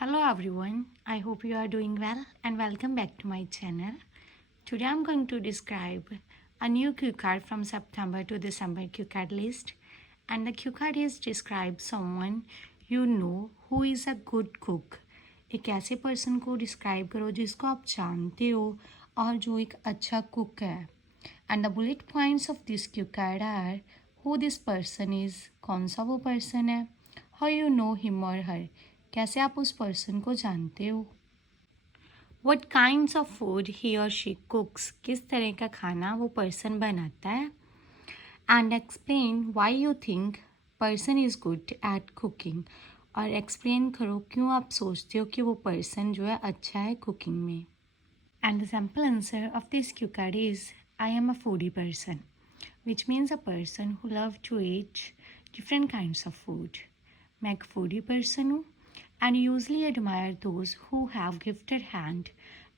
Hello everyone, I hope you are doing well and welcome back to my channel. Today I'm going to describe a new cue card from September to December cue card list, and the cue card is describe someone you know who is a good cook. एक ऐसे person को describe करो जिसको आप जानते हो और जो एक अच्छा कुक है. And the bullet points of this cue card are who this person is, कौन सा वो पर्सन है, हाउ यू नो हिम और हर, कैसे आप उस पर्सन को जानते हो, वट काइंड्स ऑफ फूड ही और शी कुक्स, किस तरह का खाना वो पर्सन बनाता है, and explain why you think person is good at cooking, और एक्सप्लेन करो क्यों आप सोचते हो कि वो पर्सन जो है अच्छा है कुकिंग में. And the simple answer of this cue card is I am a foodie person, which means a person who love to eat different kinds of food. मैं एक फूडी पर्सन हूँ and usually admire those who have gifted hand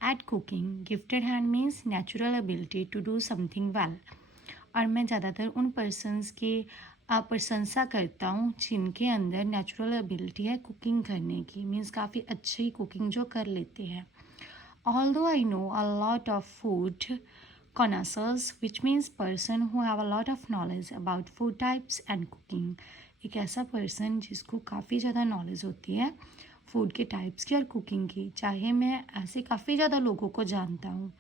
at cooking. Gifted hand means natural ability to do something well. और मैं ज़्यादातर उन persons की प्रशंसा करता हूँ जिनके अंदर नेचुरल एबिलिटी है कुकिंग करने की, मीन्स काफ़ी अच्छी कुकिंग जो कर लेते हैं. Although I know a lot of food connoisseurs, which means person who have a lot of knowledge about food types and cooking. एक ऐसा पर्सन जिसको काफ़ी ज़्यादा नॉलेज होती है फूड के टाइप्स की और कुकिंग की, चाहे मैं ऐसे काफ़ी ज़्यादा लोगों को जानता हूँ.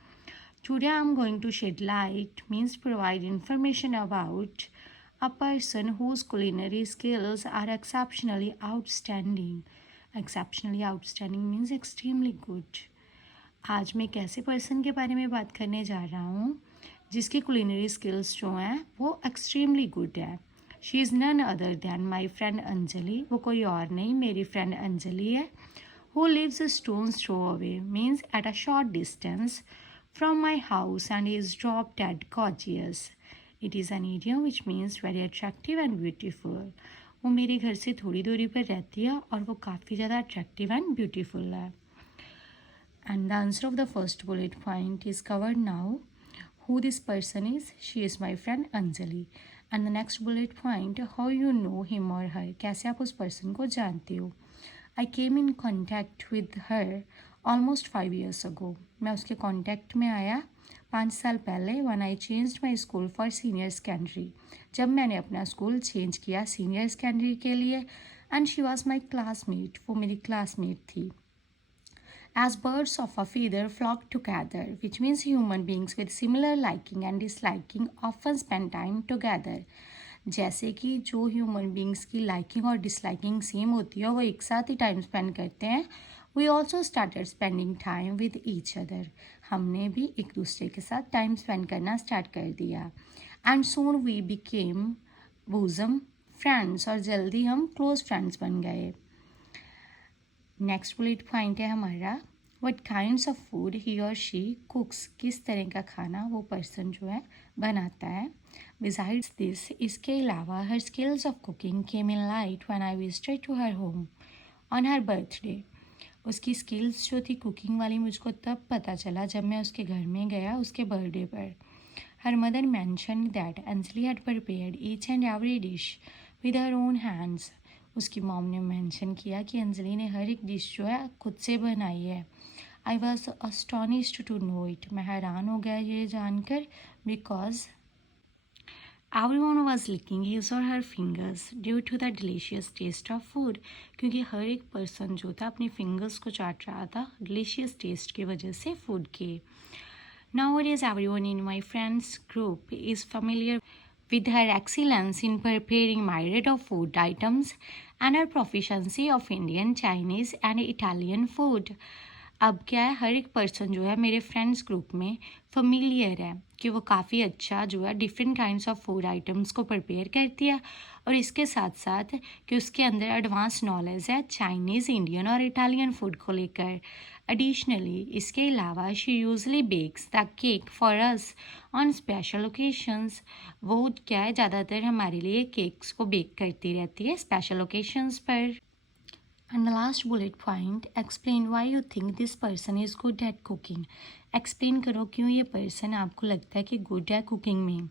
Today I am going to shed light means provide information about a person whose culinary skills are exceptionally outstanding. Exceptionally outstanding means extremely good. आज मैं एक ऐसे पर्सन के बारे में बात करने जा रहा हूँ जिसकी culinary skills जो हैं वो extremely good है. She is none other than my friend Anjali, वो कोई और नहीं मेरी फ्रेंड अंजलि है. Who lives a stone's throw away means at a short distance from my house and is drop dead gorgeous. It is an idiom which means very attractive and beautiful. वो मेरे घर से थोड़ी दूरी पर रहती है और वो काफ़ी ज़्यादा अट्रैक्टिव एंड ब्यूटीफुल है. And the answer of the first bullet point is covered now. Who this person is? She is my friend Anjali. And the next bullet point, how you know him or her, कैसे आप उस person को जानते हो. I came in contact with her almost 5 years ago. मैं उसके contact में आया 5 साल पहले when I changed my school for senior secondary. जब मैंने अपना स्कूल चेंज किया सीनियर सेकेंडरी के लिए. And she was my classmate. वो मेरी classmate थी. As birds of a feather flock together, which means human beings with similar liking and disliking often spend time together. जैसे कि जो ह्यूमन बींग्स की लाइकिंग और डिसलाइकिंग सेम होती है वो एक साथ ही टाइम स्पेंड करते हैं. We also started spending time with each other. हमने भी एक दूसरे के साथ टाइम स्पेंड करना स्टार्ट कर दिया. And soon we became bosom friends, और जल्दी हम क्लोज फ्रेंड्स बन गए. नेक्स्ट बुलेट पॉइंट है हमारा वट काइंड्स ऑफ फूड ही और शी कुक्स, किस तरह का खाना वो पर्सन जो है बनाता है. बिसाइड्स दिस, इसके अलावा her skills of cooking came in light when I visited to her home on her birthday. उसकी स्किल्स जो थी कुकिंग वाली मुझको तब पता चला जब मैं उसके घर में गया उसके बर्थडे पर. Her mother mention that Anjali had prepared each and every dish with her own hands. उसकी मॉम ने मेंशन किया कि अंजलि ने हर एक डिश जो है खुद से बनाई है. I was astonished to know it, मैं हैरान हो गया ये जानकर, because everyone was licking his or her fingers due to the delicious taste of food. क्योंकि हर एक पर्सन जो था अपनी फिंगर्स को चाट रहा था डिलीशियस टेस्ट की वजह से फूड के. Nowadays everyone in my friends group is familiar with her excellence in preparing myriad of food items and her proficiency of Indian, Chinese and Italian food. अब क्या है, हर एक पर्सन जो है मेरे फ्रेंड्स ग्रुप में फेमिलियर है कि वो काफ़ी अच्छा जो है different kinds of food items को प्रिपेयर करती है, और इसके साथ साथ कि उसके अंदर एडवांस नॉलेज है चाइनीज़, इंडियन और इटालियन फूड को लेकर. एडिशनली इसके अलावा she usually bakes the cake for us on special occasions. वो क्या है ज़्यादातर हमारे लिए केक्स को बेक करती रहती है स्पेशल ओकेशंस पर. And the last bullet point, explain why you think this person is good at cooking. Explain करो क्यों ये person आपको लगता है कि good है cooking में.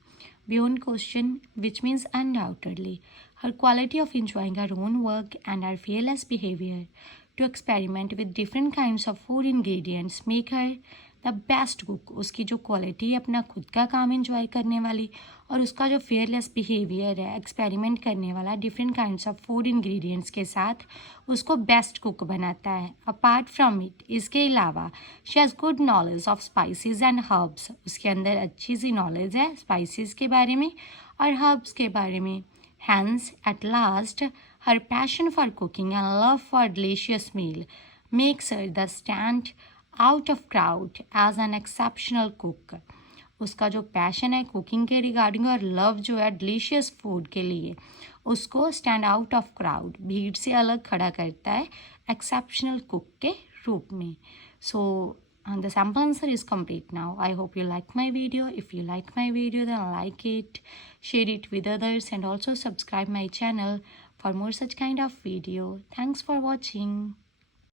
Beyond question, which means undoubtedly. her quality of enjoying her own work, and her fearless behavior to experiment with different kinds of food ingredients make her the best cook. उसकी जो quality है अपना खुद का काम enjoy करने वाली, और उसका जो फेयरलेस बिहेवियर है एक्सपेरिमेंट करने वाला different kinds of food ingredients के साथ, उसको बेस्ट कुक बनाता है. अपार्ट फ्रॉम इट, इसके अलावा she has good knowledge of spices and herbs. उसके अंदर अच्छी सी नॉलेज है स्पाइसेस के बारे में और हर्ब्स के बारे में. Hence at last her passion for cooking and love for delicious meal makes her the stand out of crowd as an exceptional cook. उसका जो पैशन है कुकिंग के रिगार्डिंग और लव जो है डिलीशियस फूड के लिए, उसको स्टैंड आउट ऑफ क्राउड, भीड़ से अलग खड़ा करता है एक्सेप्शनल कुक के रूप में. सो the sample answer is complete now. I hope you like my video. If you like my video, then like it, share it with others, and also subscribe my channel for more such kind of video. Thanks for watching.